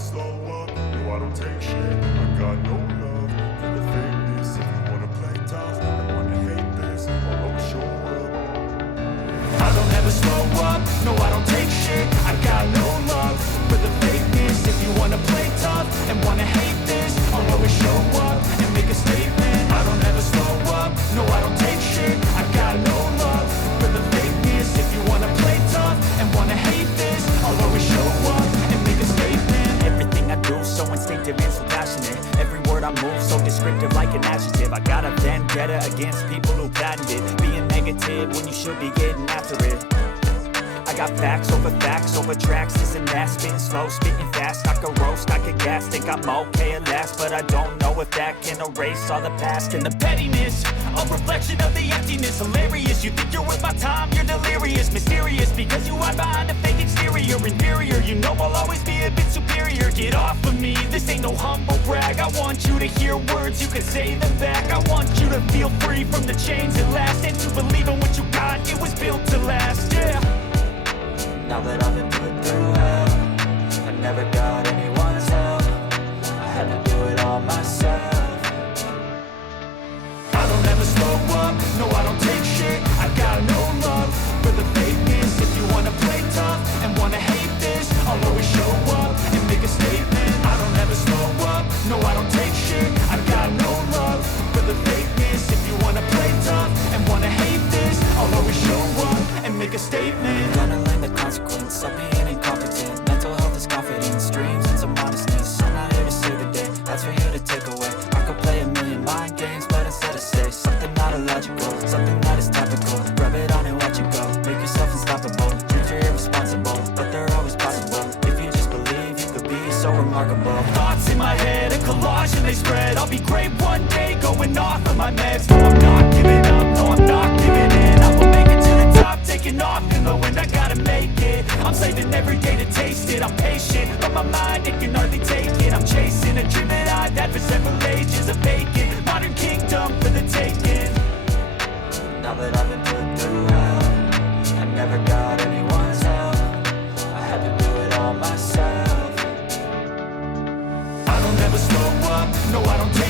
slow up, no I don't take shit. I got no love for the fakeness. If you wanna play tough and wanna hate this, I'll always show up. I don't ever slow up, no I don't take shit. I got no love for the fakeness. If you wanna play tough and wanna hate this, I'll always show up and make a statement. I don't ever slow up, no I don't take shit. I got no love for the fakeness. If you wanna play tough and wanna hate this, I'll always show up and make a statement. Everything I do so instinctive and so passionate. Every word I move so descriptive like an adjective. I got a vendetta against people who patented being negative when you should be getting after it. I got facts over tracks. Isn't that spitting slow, spitting fast? I could roast, I could gas. Think I'm okay at last, but I don't know if that can erase all the past. And the pettiness, a reflection of the emptiness. Hilarious, you think you're worth my time, you're delirious. Mysterious, because you hide behind a fake exterior. Inferior, you know I'll always be a bit superior. Get off of me, this ain't no humble brag. I want you to hear words, you can say them back. I want you to feel free from the chains at last, and to believe in what you got, it was built to last, yeah. Now that I've been put through hell, I never got anyone's help. I had to do it all myself. I don't ever slow up, no I don't take shit. I got no love for the fakeness. If you wanna play tough and wanna hate this, I'll always show up and make a statement. I don't ever slow up, no I don't take shit. I got no love for the fakeness. If you wanna play tough and wanna hate this, I'll always show up and make a statement. Gonna learn the consequence of being incompetent. Mental health is confidence, dreams and some modestness. I'm not here to save the day, that's for you to take away. I could play a million mind games, but instead I say something not illogical, something that is topical. Rub it on and watch it go, make yourself unstoppable. Dreams are irresponsible, but they're always possible. If you just believe, you could be so remarkable. Thoughts in my head, a collage and they spread. I'll be great one day, going off of my meds. No, I'm not giving up, no, I'm not giving in. I will make it to the top, taking off in the wind, I gotta make it. I'm saving every day to taste it. I'm patient, but my mind, it can hardly take it. I'm chasing a dream that I've had for several ages. A vacant, modern kingdom for the taking. Now that I've been put through hell, I never got anyone's help. I had to do it all myself. I don't ever slow up, no I don't take